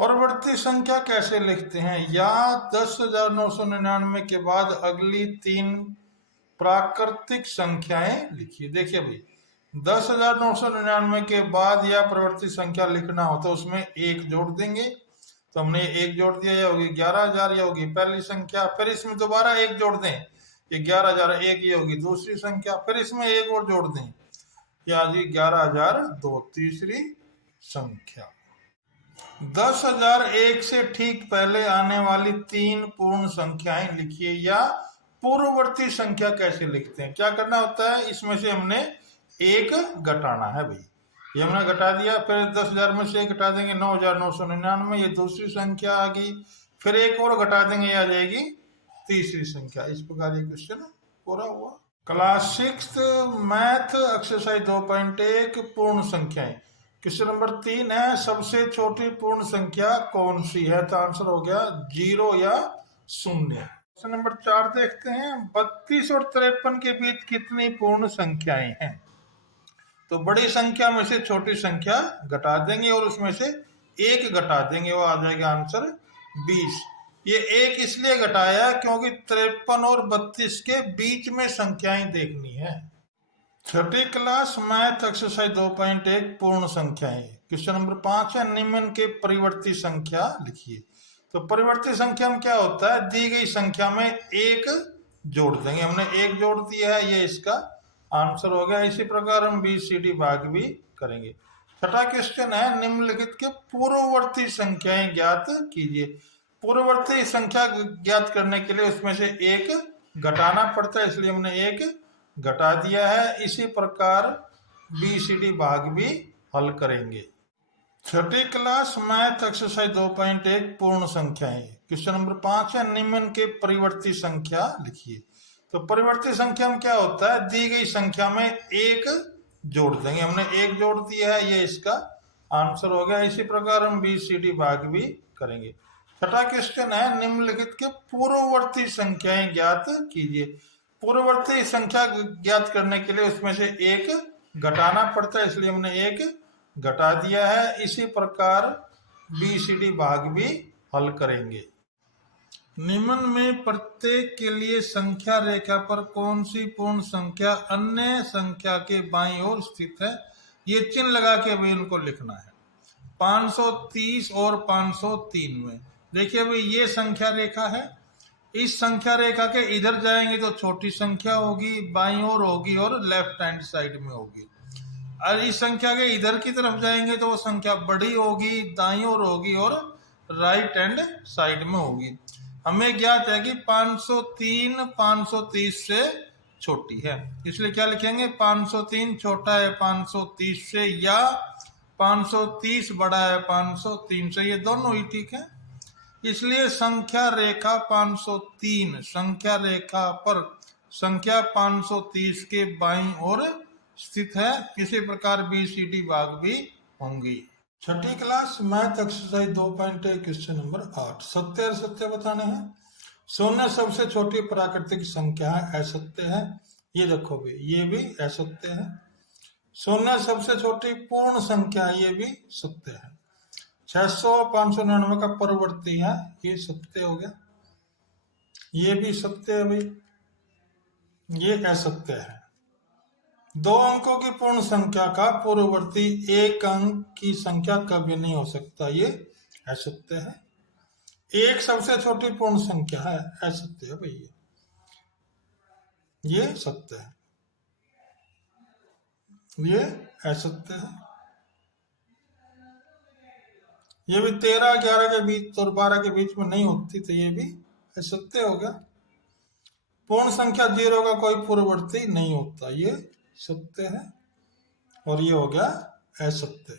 परवर्ती संख्या कैसे लिखते हैं? या 10,999 के बाद अगली 3 प्राकृतिक संख्याएं लिखिए। देखिए भाई, 10,999 के बाद या परवर्ती संख्या लिखना हो तो उसमें 1 जोड़ देंगे। तो हमने 1 जोड़ दिया, या होगी 11,000, या होगी पहली संख्या। फिर इसमें दोबारा 1 जोड़ दें, ये 11,001 ये होगी दूसरी संख्या। फिर इसमें 1 और जोड़ दें, ये आ गई 11,002 तीसरी संख्या। 10,001 से ठीक पहले आने वाली 3 पूर्ण संख्याएं लिखिए। या पूर्ववर्ती संख्या कैसे लिखते हैं? क्या करना होता है, इसमें से हमने 1 घटाना है भाई। ये हमने घटा दिया, फिर 10,000 में से 1 घटा देंगे, 9,999, ये दूसरी संख्या आ गई। फिर 1 और घटा देंगे, आ जाएगी तीसरी संख्या। इस प्रकार ये क्वेश्चन पूरा हुआ। क्लास 6 मैथ एक्सरसाइज 2.1 पूर्ण संख्याएं। क्वेश्चन नंबर 3 है, सबसे छोटी पूर्ण संख्या कौन सी है? तो आंसर हो गया 0 या 0। क्वेश्चन नंबर 4 देखते हैं, 32 और 53 के बीच कितनी पूर्ण संख्याएं हैं? तो बड़ी संख्या में से छोटी संख्या घटा देंगे और उसमें से 1 घटा देंगे, वो आ जाएगा आंसर 20। ये 1 इसलिए घटाया क्योंकि 53 और 32 के बीच में संख्याएं देखनी है। छठी क्लास मैथ एक्सरसाइज 2.1 पूर्ण संख्याएं। क्वेश्चन नंबर 5 है, निम्न के परिवर्ती संख्या लिखिए। तो परिवर्ती संख्या में क्या होता है, दी गई संख्या में 1 जोड़ देंगे। हमने 1 जोड़ दिया है, ये इसका आंसर हो गया। इसी प्रकार हम BCD भाग भी करेंगे। छठा क्वेश्चन है, निम्नलिखित के पूर्ववर्ती संख्याएं ज्ञात कीजिए। पूर्ववर्ती संख्या ज्ञात करने के लिए उसमें से 1 घटाना पड़ता है, इसलिए हमने 1 घटा दिया है। इसी प्रकार BCD भाग भी हल करेंगे। छठी क्लास मैथ एक्सरसाइज 2.1 पूर्ण संख्याएं। क्वेश्चन नंबर 5 है, निम्न के परिवर्ती संख्या लिखिए। तो परिवर्ती संख्या में क्या होता है, दी गई संख्या में 1 जोड़ देंगे। हमने 1 जोड़ दिया है, ये इसका आंसर हो गया। इसी प्रकार हम BCD भाग भी करेंगे। छठा क्वेश्चन है, निम्नलिखित के पूर्ववर्ती संख्याएं ज्ञात कीजिए। पूर्ववर्ती संख्या ज्ञात करने के लिए उसमें से 1 घटाना पड़ता है, इसलिए हमने 1 घटा दिया है। इसी प्रकार BCD भाग भी हल करेंगे। निम्न में प्रत्येक के लिए संख्या रेखा पर कौन सी पूर्ण संख्या अन्य संख्या के बाईं ओर स्थित है? ये चिन्ह लगा के भी इनको लिखना है। 530 और 503 में देखिए भाई, ये संख्या रेखा है। इस संख्या रेखा के इधर जाएंगे तो छोटी संख्या होगी, बाईं ओर होगी और लेफ्ट हैंड साइड में होगी। और इस संख्या के इधर की तरफ जाएंगे तो वो संख्या बड़ी होगी, दाईं ओर होगी और राइट हैंड साइड में होगी। हमें ज्ञात है कि 503 530 से छोटी है, इसलिए क्या लिखेंगे, 503 छोटा है 530 से, या 530 बड़ा है 503 से। ये दोनों ही ठीक है, इसलिए संख्या रेखा 503 संख्या रेखा पर संख्या 530 के बाईं ओर स्थित है। किसी प्रकार BCD भाग भी होंगी। छठी class math exercise 2.1 question number 8, सत्य और असत्य बताने हैं। शून्य सबसे छोटी प्राकृतिक संख्या है, असत्य है। ये देखो भी, ये भी असत्य है। शून्य सबसे छोटी पूर्ण संख्या है, ये भी सत्य है। 600 599 का परवर्ती है, ये सत्य हो गया। ये भी सत्य है भाई, ये असत्य है। 2 अंकों की पूर्ण संख्या का पूर्ववर्ती 1 अंक की संख्या कभी नहीं हो सकता, ये असत्य है। 1 सबसे छोटी पूर्ण संख्या है, असत्य है भाई, ये सत्य है। ये असत्य है। ये भी 13 11 के बीच और 12 के बीच में नहीं होती, तो ये भी असत्य हो गया। पूर्ण संख्या 0 का कोई पूर्ववर्ती नहीं होता, ये सत्य है। और ये हो गया असत्य।